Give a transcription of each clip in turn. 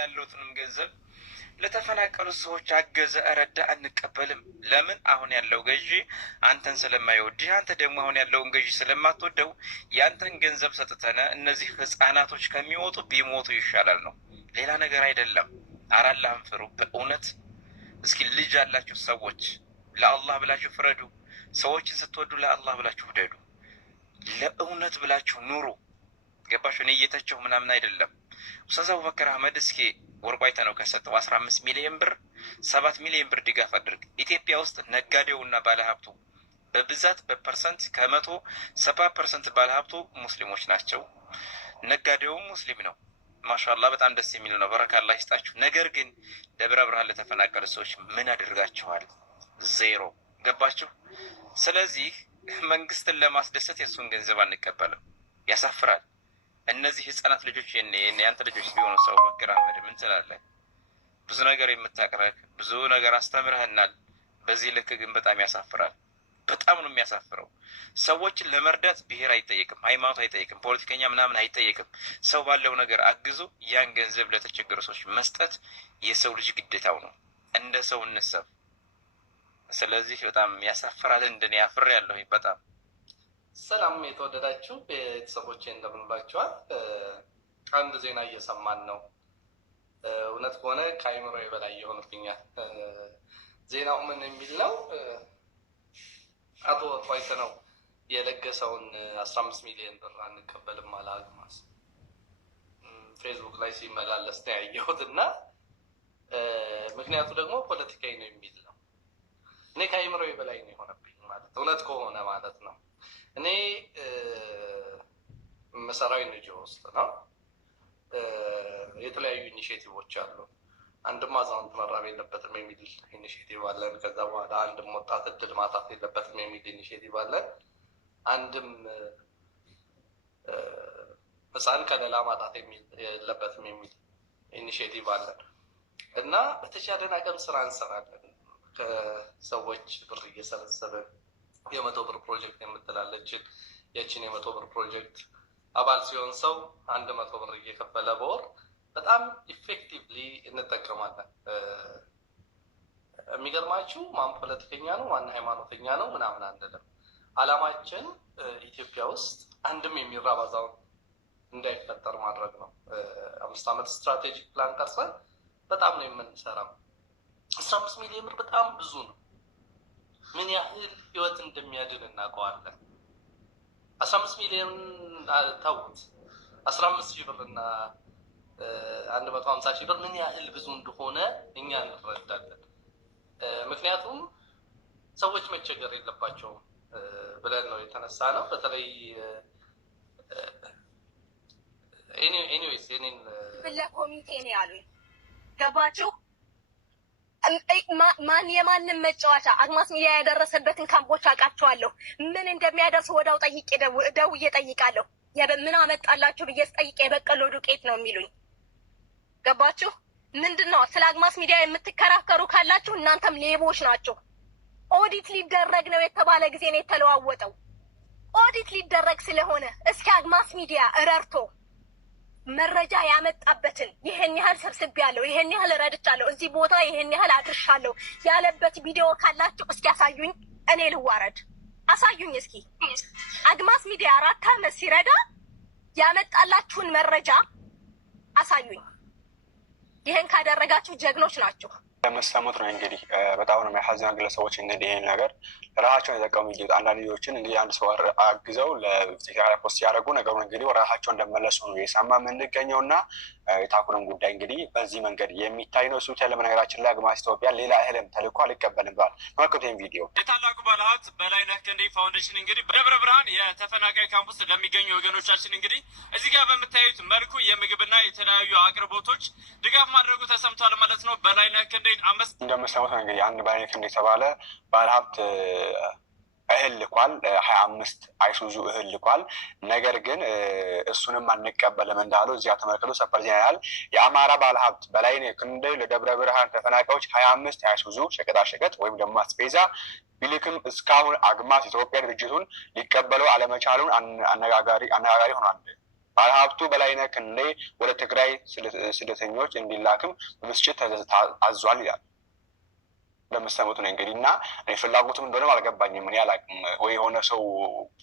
ያለውትንም ገንዘብ ለተፈናቀሉ ሰዎች አገዘ ረዳ አንቀበልም። ለምን? አሁን ያለው ገዢ አንተን ስለማይወድህ፣ አንተ ደግሞ አሁን ያለውን ገዢ ስለማትወደው ያንተን ገንዘብ ሰጥተነ እነዚህ ህፃናቶች ከሚወጡ ቢሞቱ ይሻላል ነው። ሌላ ነገር አይደለም። አላህን ፍሩ። በእውነት እስኪ ልጅ ያላችሁ ሰዎች ለአላህ ብላችሁ ፍረዱ። ሰዎችን ስትወዱ ለአላህ ብላችሁ ውደዱ። ለእውነት ብላችሁ ኑሩ። ገባችሁ? እኔ እየተቸው ምናምን አይደለም። ኡስታዝ አቡበከር አህመድ እስኪ ወርቋይተ ነው ከሰጠው 15 ሚሊዮን ብር 7 ሚሊዮን ብር ድጋፍ አድርግ። ኢትዮጵያ ውስጥ ነጋዴውና ባለሀብቱ በብዛት በፐርሰንት ከ170% ባለሀብቱ ሙስሊሞች ናቸው። ነጋዴውም ሙስሊም ነው። ማሻአላህ በጣም ደስ የሚል ነው። በረካ አላህ ይስጣችሁ። ነገር ግን ደብረ ብርሃን ለተፈናቀሉ ሰዎች ምን አድርጋችኋል? ዜሮ። ገባችሁ? ስለዚህ መንግስትን ለማስደሰት የእሱን ገንዘብ አንቀበልም። ያሳፍራል። እነዚህ ህፃናት ልጆች የአንተ ልጆች ቢሆኑ ሰው አቡበከር አህመድ ምን ትላለህ? ብዙ ነገር የምታቀረክ ብዙ ነገር አስተምረህናል። በዚህ ልክ ግን በጣም ያሳፍራል። በጣም ነው የሚያሳፍረው። ሰዎችን ለመርዳት ብሔር አይጠየቅም፣ ሃይማኖት አይጠየቅም፣ ፖለቲከኛ ምናምን አይጠየቅም። ሰው ባለው ነገር አግዞ ያን ገንዘብ ለተቸገሩ ሰዎች መስጠት የሰው ልጅ ግዴታው ነው። እንደ ሰው እንሰብ። ስለዚህ በጣም ያሳፍራል። እንደኔ አፍሬ ያለሁኝ በጣም ሰላም የተወደዳችሁ ቤተሰቦቼ እንደምንላችኋል። አንድ ዜና እየሰማን ነው። እውነት ከሆነ ከአይምሮ በላይ የሆንብኛል። ዜናው ምን የሚል ነው? አቶ ወርቋይተ ነው የለገሰውን 15 ሚሊዮን ብር አንቀበልም አለ አግማስ። ፌስቡክ ላይ ሲመላለስ ነው ያየሁት እና ምክንያቱ ደግሞ ፖለቲካዊ ነው የሚል ነው። እኔ ከአይምሮ በላይ ነው የሆነብኝ ማለት እውነት ከሆነ ማለት ነው። እኔ መሰራዊ ንጆ ውስጥ ነው የተለያዩ ኢኒሼቲቮች አሉ። አንድም አዛውንት መራብ የለበትም የሚል ኢኒሼቲቭ አለን። ከዛ በኋላ አንድም ወጣት እድል ማጣት የለበትም የሚል ኢኒሼቲቭ አለን። አንድም ህፃን ከሌላ ማጣት የለበትም የሚል ኢኒሼቲቭ አለን እና በተቻለን አቅም ስራ እንሰራለን። ከሰዎች ብር እየሰበሰብን የ100 ብር ፕሮጀክት የምትላለችን ያችን የ100 ብር ፕሮጀክት አባል ሲሆን ሰው 100 ብር እየከፈለ በወር በጣም ኢፌክቲቭሊ እንጠቀማለን። የሚገርማችሁ ማን ፖለቲከኛ ነው ማን ሃይማኖተኛ ነው ምናምን አንደለም። አላማችን ኢትዮጵያ ውስጥ አንድም የሚራብ አዛውንት እንዳይፈጠር ማድረግ ነው። 5 ዓመት ስትራቴጂክ ፕላን ቀርጸን በጣም ነው የምንሰራው። 15 ሚሊዮን ብር በጣም ብዙ ነው። ምን ያህል ህይወት እንደሚያድን እናውቀዋለን። 15 ሚሊዮን ታውት 15,000 ብር እና 150,000 ብር ምን ያህል ብዙ እንደሆነ እኛ እንረዳለን። ምክንያቱም ሰዎች መቸገር የለባቸውም ብለን ነው የተነሳ ነው። በተለይ ኤኒዌይስ እኔን ለኮሚቴ ነው ያሉኝ። ገባችሁ? ማን የማንም መጫወቻ አግማስ ሚዲያ ያደረሰበትን ካምፖች አውቃቸዋለሁ። ምን እንደሚያደርስ ወዳው ጠይቄ ደውዬ ጠይቃለሁ። ምን አመጣላችሁ ብዬ ስጠይቅ የበቀሎ ዱቄት ነው የሚሉኝ። ገባችሁ? ምንድነው ስለ አግማስ ሚዲያ የምትከራከሩ ካላችሁ እናንተም ሌቦች ናቸው። ኦዲት ሊደረግ ነው የተባለ ጊዜ ነው የተለዋወጠው። ኦዲት ሊደረግ ስለሆነ እስኪ አግማስ ሚዲያ እረርቶ መረጃ ያመጣበትን ይሄን ያህል ሰብስቤያለሁ፣ ይሄን ያህል ረድቻለሁ፣ እዚህ ቦታ ይሄን ያህል አድርሻለሁ ያለበት ቪዲዮ ካላችሁ እስኪ አሳዩኝ። እኔ ልዋረድ። አሳዩኝ እስኪ። አግማስ ሚዲያ 4 ዓመት ሲረዳ ያመጣላችሁን መረጃ አሳዩኝ። ይሄን ካደረጋችሁ ጀግኖች ናችሁ። ለመሰሙት ነው እንግዲህ በጣም ነው የሚያሳዝነው። ግለሰቦች እንግዲህ ይሄን ነገር ራሳቸውን የጠቀሙ ልጆች አንዳንድ ልጆችን እንግዲህ አንድ ሰው አግዘው ለቲክቶክ ፖስት ያደረጉ ነገሩን እንግዲህ ራሳቸው እንደመለሱ ነው የሰማ የምንገኘው እና የታኩረም ጉዳይ እንግዲህ በዚህ መንገድ የሚታይ ነው። እሱ ለመነገራችን ላይ አግማስ ኢትዮጵያ ሌላ እህልም ተልኮ አልቀበልም ብሏል። ተመልከቱን ቪዲዮ። የታላቁ ባለሀብት በላይነህ ክንዴ ፋውንዴሽን እንግዲህ በደብረ ብርሃን የተፈናቃይ ካምፕ ውስጥ ለሚገኙ ወገኖቻችን እንግዲህ እዚህ ጋር በምታዩት መልኩ የምግብና የተለያዩ አቅርቦቶች ድጋፍ ማድረጉ ተሰምቷል ማለት ነው። በላይነህ ክንዴ እንደምሰሙት ነው እንግዲህ አንድ በላይነህ ክንዴ የተባለ ባለሀብት እህል ልኳል። 25 አይሱዙ እህል ልኳል። ነገር ግን እሱንም አንቀበልም እንዳለው እዚያ ተመልክቶ ሰበር ዜና ያህል የአማራ ባለሀብት በላይነህ ክንዴ ለደብረ ብርሃን ተፈናቃዮች 25 አይሱዙ ሸቀጣሸቀጥ ወይም ደግሞ አስቤዛ ቢልክም እስካሁን አግማስ ኢትዮጵያ ድርጅቱን ሊቀበለው አለመቻሉን አነጋጋሪ ሆኗል። ባለሀብቱ በላይነህ ክንዴ ወደ ትግራይ ስደተኞች እንዲላክም በብስጭት አዟል ይላል። እንደምትሰሙት ነው እንግዲህ እና እኔ ፍላጎቱም እንደሆነም አልገባኝም። እኔ አላውቅም ወይ የሆነ ሰው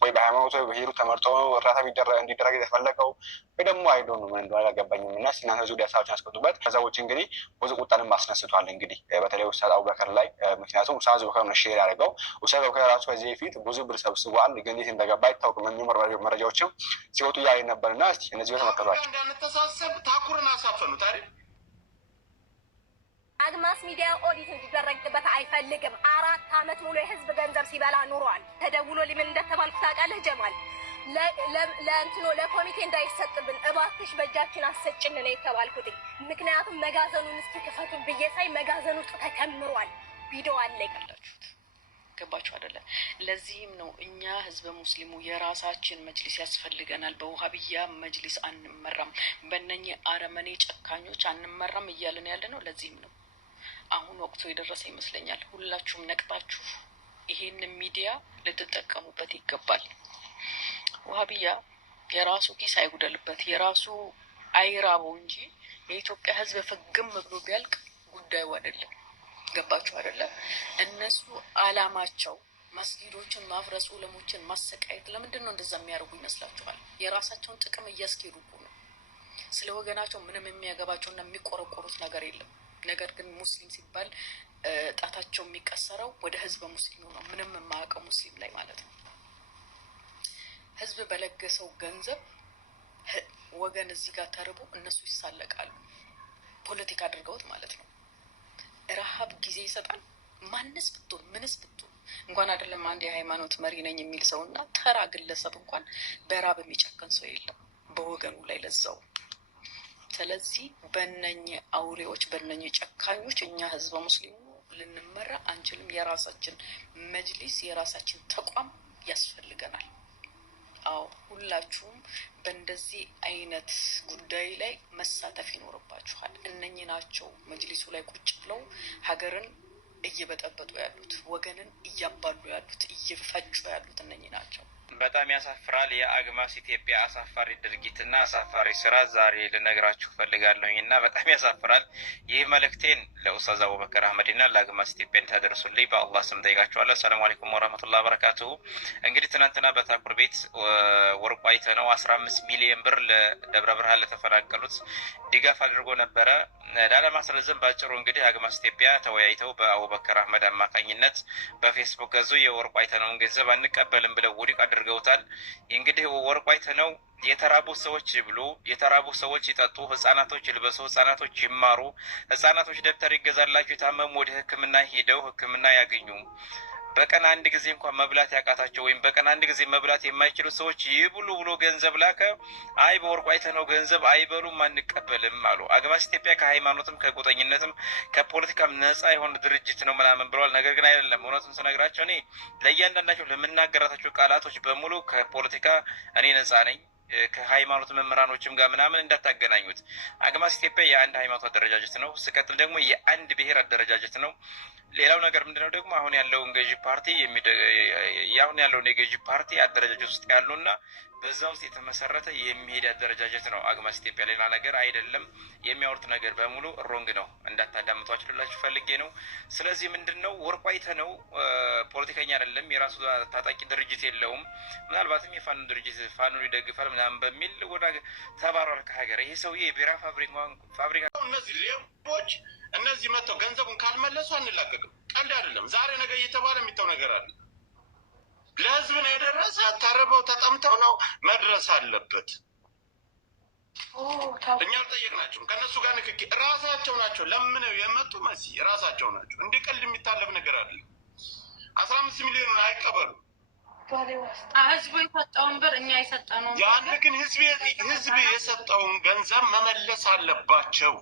ወይ በሃይማኖት ወይ በሄዱ ተመርጦ እርዳታ እንዲደረግ የተፈለገው ወይ ደግሞ አይዶ ነው ምን እንደሆነ አልገባኝም። እና እናንተ ዙ ሀሳቦችን ያስቀጡበት። ከዛ ውጭ እንግዲህ ብዙ ቁጣንም አስነስቷል። እንግዲህ በተለይ ኡስታዝ አቡበከር ላይ ምክንያቱም ኡስታዝ አቡበከር ነው ሼር ያደርገው። ኡስታዝ አቡበከር ራሱ ከዚህ በፊት ብዙ ብር ሰብስቧል፣ ግን እንዴት እንደገባ አይታወቅም የሚሉ መረጃዎችም ሲወጡ እያለ ነበር። እና እስኪ እነዚህ በተመከቷቸው እንዳንተሳሰብ ታኩርን አሳፈኑት አይደል? አግማስ ሚዲያ ኦዲት እንዲደረግበት አይፈልግም። 4 ዓመት ሙሉ የህዝብ ገንዘብ ሲበላ ኑሯል። ተደውሎ ሊምን እንደተባልኩ ታውቃለህ ጀማል? ለእንትኖ ለኮሚቴ እንዳይሰጥብን እባክሽ በእጃችን አሰጭን ነው የተባልኩት። ምክንያቱም መጋዘኑን እስኪ ክፈቱን ብዬ ሳይ መጋዘኑ ውስጥ ተከምሯል። ቪዲዮ አለ ይቀርላችሁት። ገባችሁ አይደለ? ለዚህም ነው እኛ ህዝበ ሙስሊሙ የራሳችን መጅሊስ ያስፈልገናል። በውሃብያ መጅሊስ አንመራም፣ በእነኚህ አረመኔ ጨካኞች አንመራም እያልን ያለ ነው። ለዚህም ነው አሁን ወቅቱ የደረሰ ይመስለኛል። ሁላችሁም ነቅጣችሁ ይሄን ሚዲያ ልትጠቀሙበት ይገባል። ውሃብያ የራሱ ኪስ አይጉደልበት፣ የራሱ አይራበው እንጂ የኢትዮጵያ ህዝብ ፍግም ብሎ ቢያልቅ ጉዳዩ አይደለም። ገባችሁ አይደለም? እነሱ አላማቸው መስጊዶችን ማፍረስ፣ ዑለሞችን ማሰቃየት። ለምንድን ነው እንደዛ የሚያደርጉ ይመስላችኋል? የራሳቸውን ጥቅም እያስኬዱ እኮ ነው። ስለ ወገናቸው ምንም የሚያገባቸውና የሚቆረቆሩት ነገር የለም። ነገር ግን ሙስሊም ሲባል ጣታቸው የሚቀሰረው ወደ ህዝበ ሙስሊሙ ነው፣ ምንም የማያውቀው ሙስሊም ላይ ማለት ነው። ህዝብ በለገሰው ገንዘብ ወገን እዚህ ጋር ተርቦ እነሱ ይሳለቃሉ፣ ፖለቲካ አድርገውት ማለት ነው። ረሀብ ጊዜ ይሰጣል። ማንስ ብትሆን ምንስ ብትሆን እንኳን አይደለም አንድ የሃይማኖት መሪ ነኝ የሚል ሰው እና ተራ ግለሰብ እንኳን በራብ የሚጨከን ሰው የለም በወገኑ ላይ ለዛው። ስለዚህ በእነኚህ አውሬዎች በእነኚህ ጨካኞች እኛ ህዝበ ሙስሊሙ ልንመራ አንችልም። የራሳችን መጅሊስ የራሳችን ተቋም ያስፈልገናል። አዎ ሁላችሁም በእንደዚህ አይነት ጉዳይ ላይ መሳተፍ ይኖርባችኋል። እነኚህ ናቸው መጅሊሱ ላይ ቁጭ ብለው ሀገርን እየበጠበጡ ያሉት፣ ወገንን እያባሉ ያሉት፣ እየፈጩ ያሉት እነኚህ ናቸው። በጣም ያሳፍራል። የአግማስ ኢትዮጵያ አሳፋሪ ድርጊትና አሳፋሪ ስራ ዛሬ ልነግራችሁ ፈልጋለሁኝ እና በጣም ያሳፍራል። ይህ መልእክቴን ለኡስታዝ አቡበከር አህመድና ለአግማስ ኢትዮጵያ እንድታደርሱልኝ በአላህ ስም ጠይቃችኋለሁ። ሰላም አለይኩም ወራህመቱላሂ ወበረካቱሁ። እንግዲህ ትናንትና በታኩር ቤት ወርቁ አይተነው 15 ሚሊዮን ብር ለደብረ ብርሃን ለተፈናቀሉት ድጋፍ አድርጎ ነበረ። ላለማስረዘም ባጭሩ እንግዲህ አግማስ ኢትዮጵያ ተወያይተው በአቡበከር አህመድ አማካኝነት በፌስቡክ ገዙ የወርቁ አይተነውን ገንዘብ አንቀበልም ብለው ውድቅ አድርገውታል። እንግዲህ ወርቁ አይተነው የተራቡ ሰዎች ይብሉ፣ የተራቡ ሰዎች ይጠጡ፣ ህጻናቶች ይልበሱ፣ ህጻናቶች ይማሩ፣ ህጻናቶች ደብተር ይገዛላቸው፣ የታመሙ ወደ ሕክምና ሄደው ሕክምና ያገኙ፣ በቀን አንድ ጊዜ እንኳን መብላት ያቃታቸው ወይም በቀን አንድ ጊዜ መብላት የማይችሉ ሰዎች ይብሉ ብሎ ገንዘብ ላከ። አይ በወርቁ አይተነው ገንዘብ አይበሉም አንቀበልም አሉ። አግማስ ኢትዮጵያ ከሃይማኖትም ከጎጠኝነትም ከፖለቲካም ነጻ የሆነ ድርጅት ነው ምናምን ብለዋል። ነገር ግን አይደለም። እውነቱን ስነግራቸው እኔ ለእያንዳንዳቸው ለምናገራታቸው ቃላቶች በሙሉ ከፖለቲካ እኔ ነጻ ነኝ፣ ከሃይማኖት መምህራኖችም ጋር ምናምን እንዳታገናኙት። አግማስ ኢትዮጵያ የአንድ ሃይማኖት አደረጃጀት ነው። ስቀጥል ደግሞ የአንድ ብሔር አደረጃጀት ነው። ሌላው ነገር ምንድነው ደግሞ አሁን ያለውን ገዢ ፓርቲ አሁን ያለውን የገዢ ፓርቲ አደረጃጀት ውስጥ ያሉና በዛ ውስጥ የተመሰረተ የሚሄድ አደረጃጀት ነው አግማስ ኢትዮጵያ። ሌላ ነገር አይደለም። የሚያወሩት ነገር በሙሉ ሮንግ ነው። እንዳታዳምጧቸው ልላችሁ ፈልጌ ነው። ስለዚህ ምንድነው ወርቁ አይተነው ፖለቲከኛ አይደለም፣ የራሱ ታጣቂ ድርጅት የለውም። ምናልባትም የፋኖ ድርጅት ፋኖን ይደግፋል ምናምን በሚል ወደ ተባሯል ከሀገር። ይሄ ሰውዬ የቢራ ፋብሪካ እነዚህ ሌቦች እነዚህ መጥተው ገንዘቡን ካልመለሱ አንላቀቅም። ቀልድ አይደለም። ዛሬ ነገ እየተባለ የሚተው ነገር አለ። ለህዝብ ነው የደረሰ። ተርበው ተጠምተው ነው መድረስ አለበት። እኛ አልጠየቅናቸውም። ከእነሱ ጋር ንክኪ ራሳቸው ናቸው ለምነው የመጡ መሲ ራሳቸው ናቸው። እንደ ቀልድ የሚታለፍ ነገር አለ። 15 ሚሊዮን አይቀበሉ። ህዝቡ የሰጠውን ብር እኛ የሰጠነው ያን ግን ህዝብ የሰጠውን ገንዘብ መመለስ አለባቸው።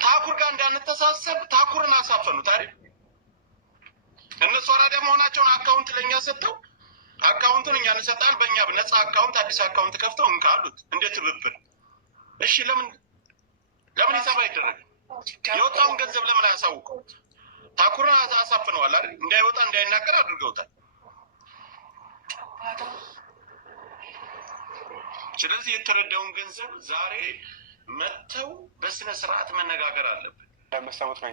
ታኩር ጋር እንዳንተሳሰብ ታኩርን አሳፈኑት አይደል? እነሱ አራዳ መሆናቸውን አካውንት ለእኛ ሰጥተው አካውንቱን እኛ እንሰጣል። በእኛ ነፃ አካውንት አዲስ አካውንት ከፍተው እንካሉት እንደ ትብብር። እሺ ለምን ሂሳብ አይደረግም? የወጣውን ገንዘብ ለምን አያሳውቁ? ታኩርን አሳፍነዋል አይደል? እንዳይወጣ እንዳይናገር አድርገውታል። ስለዚህ የተረዳውን ገንዘብ ዛሬ መተው በስነ ስርዓት መነጋገር አለብን። ለምሰሙት ነው